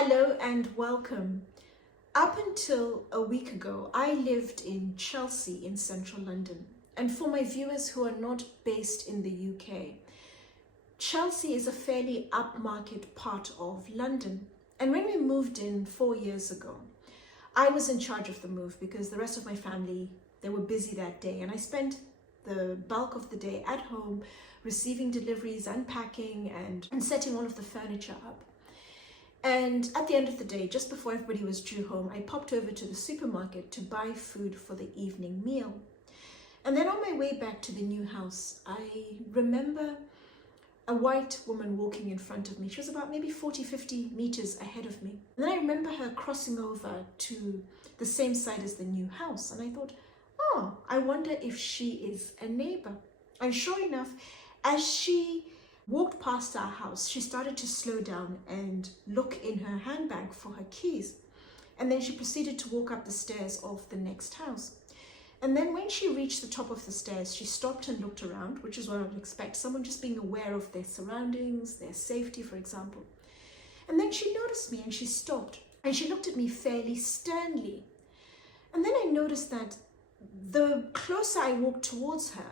Hello and welcome. Up until a week ago, I lived in Chelsea in central London. And for my viewers who are not based in the UK, Chelsea is a fairly upmarket part of London. And when we moved in 4 years ago, I was in charge of the move because the rest of my family, they were busy that day. And I spent the bulk of the day at home, receiving deliveries, unpacking and setting all of the furniture up. And at the end of the day, just before everybody was due home, I popped over to the supermarket to buy food for the evening meal. And then on my way back to the new house, I remember a white woman walking in front of me. She was about maybe 40-50 meters ahead of me. And then I remember her crossing over to the same side as the new house. And I thought, oh, I wonder if she is a neighbor. And sure enough, as she walked past our house, she started to slow down and look in her handbag for her keys. And then she proceeded to walk up the stairs of the next house. And then when she reached the top of the stairs, she stopped and looked around, which is what I would expect, someone just being aware of their surroundings, their safety, for example. And then she noticed me and she stopped and she looked at me fairly sternly. And then I noticed that the closer I walked towards her,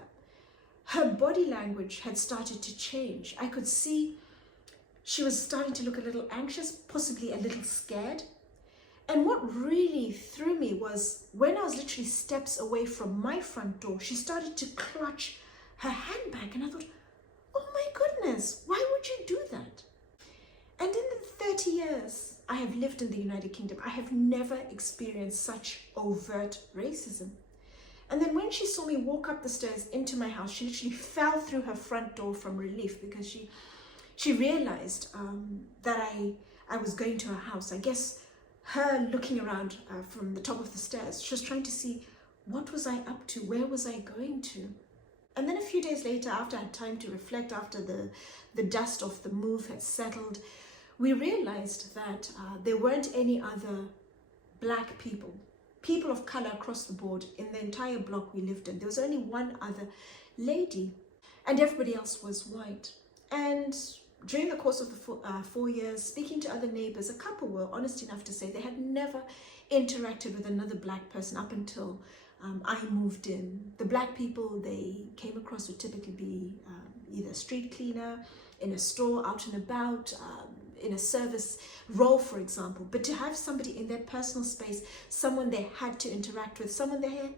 her body language had started to change. I could see she was starting to look a little anxious, possibly a little scared. And what really threw me was when I was literally steps away from my front door, she started to clutch her handbag. And I thought, oh my goodness, why would you do that? And in the 30 years I have lived in the United Kingdom, I have never experienced such overt racism. And then when she saw me walk up the stairs into my house, she literally fell through her front door from relief because she realized that I was going to her house. I guess her looking around from the top of the stairs, she was trying to see what was I up to, where was I going to? And then a few days later, after I had time to reflect, after the dust of the move had settled, we realized that there weren't any other Black people of color across the board in the entire block we lived in. There was only one other lady and everybody else was white. And during the course of the 4 years, speaking to other neighbors, a couple were honest enough to say they had never interacted with another Black person up until I moved in. The Black people they came across would typically be either a street cleaner, in a store, out and about, in a service role, for example. But to have somebody in their personal space, someone they had to interact with, someone they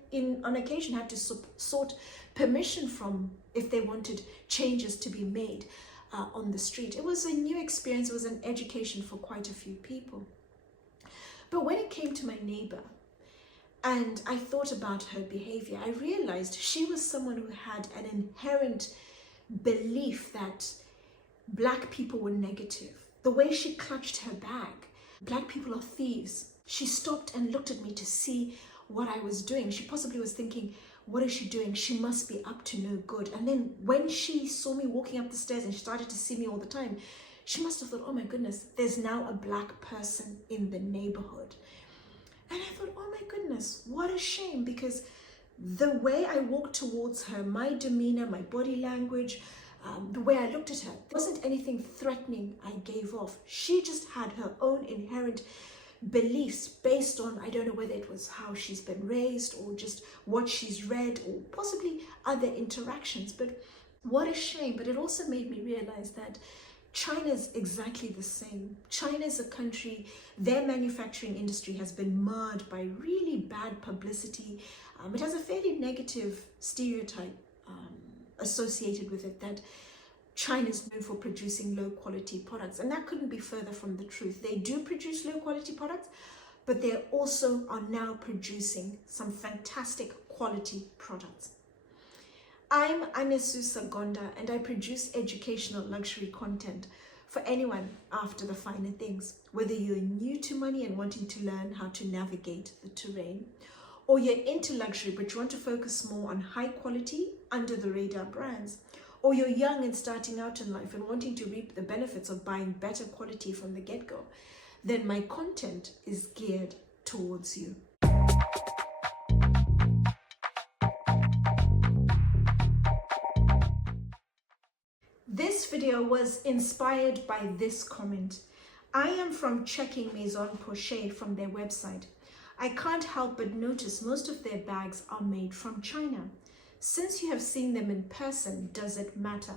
on occasion had to sought permission from if they wanted changes to be made on the street. It was a new experience. It was an education for quite a few people. But when it came to my neighbor and I thought about her behavior, I realized she was someone who had an inherent belief that Black people were negative. The way she clutched her bag, Black people are thieves. She stopped and looked at me to see what I was doing. She possibly was thinking, what is she doing? She must be up to no good. And then when she saw me walking up the stairs and she started to see me all the time, she must have thought, oh my goodness, there's now a Black person in the neighborhood. And I thought, oh my goodness, what a shame, because the way I walked towards her, my demeanor, my body language, the way I looked at her, there wasn't anything threatening I gave off. She just had her own inherent beliefs based on, I don't know whether it was how she's been raised or just what she's read or possibly other interactions. But what a shame. But it also made me realize that China's exactly the same. China's a country, their manufacturing industry has been marred by really bad publicity. It has a fairly negative stereotype associated with it, that China's known for producing low quality products, and that couldn't be further from the truth. They do produce low quality products, but they also are now producing some fantastic quality products. I'm Anesu Sagonda and I produce educational luxury content for anyone after the finer things, whether you're new to money and wanting to learn how to navigate the terrain, or you're into luxury but you want to focus more on high quality, under the radar brands, or you're young and starting out in life and wanting to reap the benefits of buying better quality from the get-go, then my content is geared towards you. This video was inspired by this comment. I am from checking Maison Porsche from their website. I can't help but notice most of their bags are made from China. Since you have seen them in person, does it matter?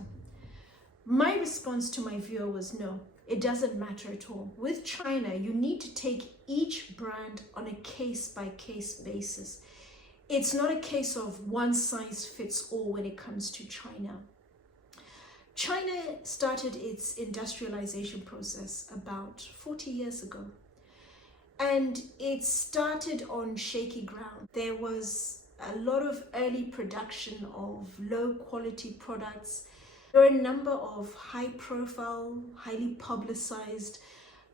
My response to my viewer was no, it doesn't matter at all. With China, you need to take each brand on a case-by-case basis. It's not a case of one size fits all when it comes to China. China started its industrialization process about 40 years ago. And it started on shaky ground. There was a lot of early production of low quality products. There were a number of high profile, highly publicized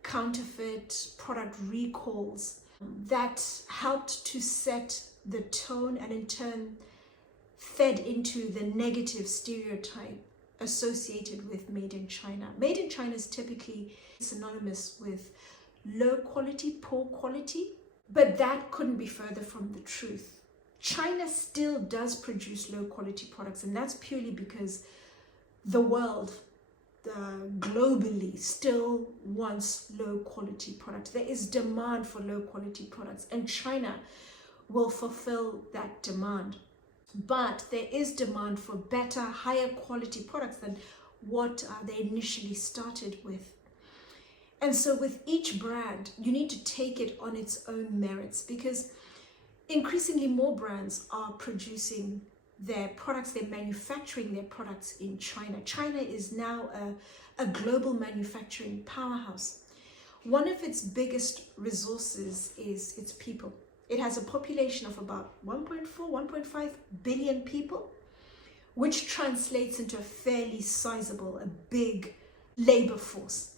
counterfeit product recalls that helped to set the tone and in turn fed into the negative stereotype associated with made in China. Made in China is typically synonymous with low quality, poor quality, but that couldn't be further from the truth. China still does produce low quality products, and that's purely because the world globally still wants low quality products. There is demand for low quality products, and China will fulfill that demand. But there is demand for better, higher quality products than what they initially started with. And so with each brand, you need to take it on its own merits, because increasingly more brands are producing their products, they're manufacturing their products in China. China is now a global manufacturing powerhouse. One of its biggest resources is its people. It has a population of about 1.4, 1.5 billion people, which translates into a fairly sizable, a big labor force.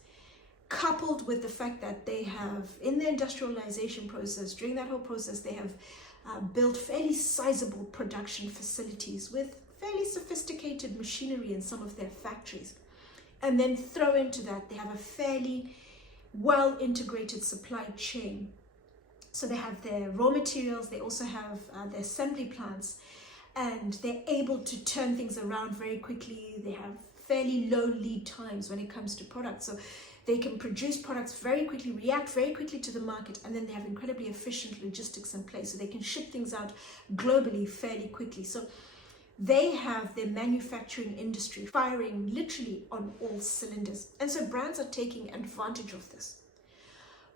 Coupled with the fact that they have, in the industrialization process, during that whole process, they have built fairly sizable production facilities with fairly sophisticated machinery in some of their factories. And then throw into that, they have a fairly well integrated supply chain. So they have their raw materials, they also have their assembly plants, and they're able to turn things around very quickly. They have fairly low lead times when it comes to products. So they can produce products very quickly, react very quickly to the market, and then they have incredibly efficient logistics in place. So they can ship things out globally fairly quickly. So they have their manufacturing industry firing literally on all cylinders. And so brands are taking advantage of this.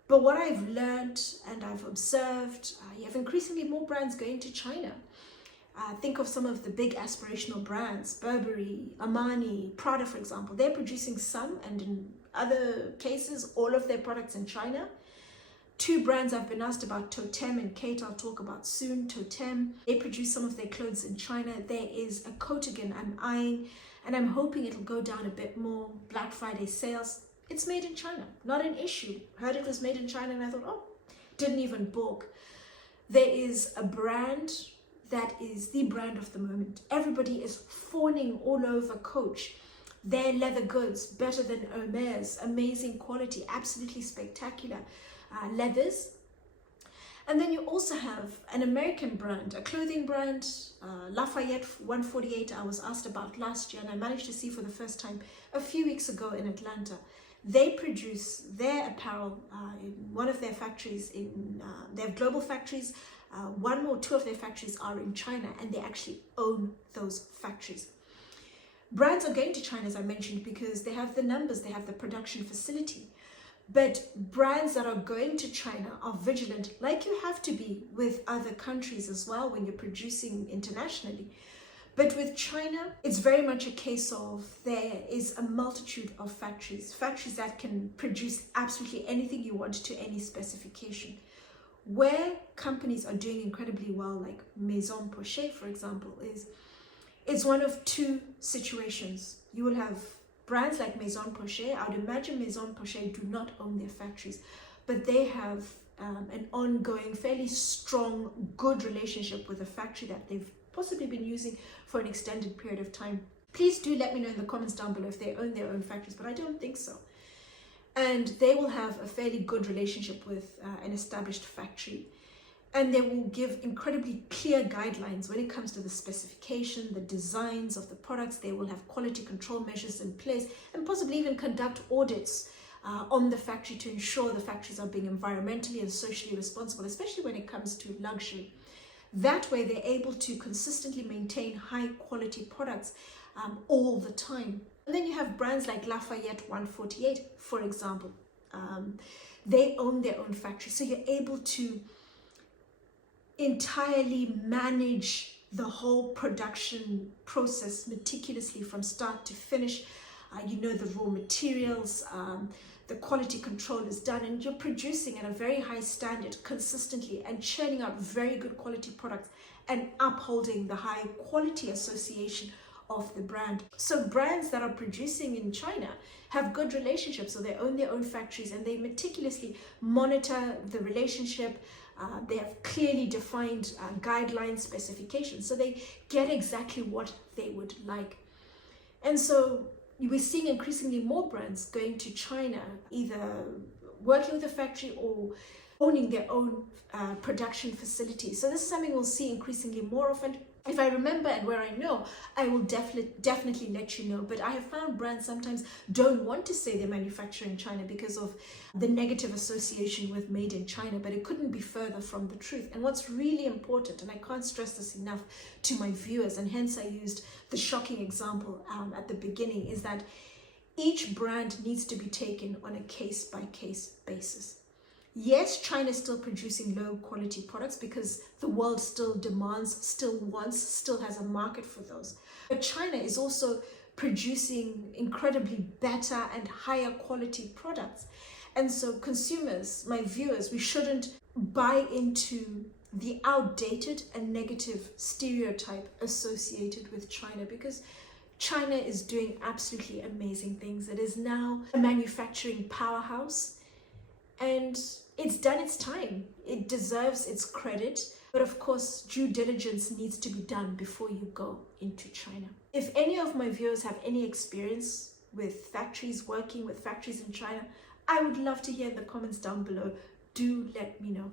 But what I've learned and I've observed, you have increasingly more brands going to China. Think of some of the big aspirational brands, Burberry, Armani, Prada, for example. They're producing some, and in other cases, all of their products in China. Two brands I've been asked about, Totem and Kate, I'll talk about soon. Totem, they produce some of their clothes in China. There is a coat again I'm eyeing, and I'm hoping it'll go down a bit more. Black Friday sales. It's made in China, not an issue. Heard it was made in China and I thought, oh, didn't even balk. There is a brand that is the brand of the moment. Everybody is fawning all over Coach. Their leather goods, better than Hermes, amazing quality, absolutely spectacular leathers. And then you also have an American brand, a clothing brand, Lafayette 148, I was asked about last year, and I managed to see for the first time a few weeks ago in Atlanta. They produce their apparel in one of their factories, they have global factories. One or two of their factories are in China, and they actually own those factories. Brands are going to China, as I mentioned, because they have the numbers, they have the production facility. But brands that are going to China are vigilant, like you have to be with other countries as well when you're producing internationally. But with China, it's very much a case of there is a multitude of factories that can produce absolutely anything you want to any specification. Where companies are doing incredibly well, like Maison Porsche, for example, is it's one of two situations. You will have brands like Maison Porsche. I would imagine Maison Porsche do not own their factories, but they have an ongoing, fairly strong, good relationship with a factory that they've possibly been using for an extended period of time. Please do let me know in the comments down below if they own their own factories, but I don't think so. And they will have a fairly good relationship with an established factory. And they will give incredibly clear guidelines when it comes to the specification, the designs of the products. They will have quality control measures in place and possibly even conduct audits on the factory to ensure the factories are being environmentally and socially responsible, especially when it comes to luxury. That way they're able to consistently maintain high quality products all the time. And then you have brands like Lafayette 148, for example. They own their own factory, so you're able to entirely manage the whole production process meticulously from start to finish. You know the raw materials, the quality control is done, and you're producing at a very high standard consistently and churning out very good quality products and upholding the high quality association of the brand. So brands that are producing in China have good relationships, so they own their own factories and they meticulously monitor the relationship. They have clearly defined guidelines, specifications, so they get exactly what they would like. And so we're seeing increasingly more brands going to China, either working with a factory or owning their own production facilities. So this is something we'll see increasingly more often. If I remember and where I know, I will definitely let you know. But I have found brands sometimes don't want to say they manufacture in China because of the negative association with made in China, but it couldn't be further from the truth. And what's really important, and I can't stress this enough to my viewers, and hence I used the shocking example at the beginning, is that each brand needs to be taken on a case-by-case basis. Yes, China is still producing low quality products because the world still demands, still wants, still has a market for those. But China is also producing incredibly better and higher quality products. And so consumers, my viewers, we shouldn't buy into the outdated and negative stereotype associated with China, because China is doing absolutely amazing things. It is now a manufacturing powerhouse, and it's done its time. It deserves its credit. But of course, due diligence needs to be done before you go into China. If any of my viewers have any experience with factories, working with factories in China, I would love to hear in the comments down below. Do let me know.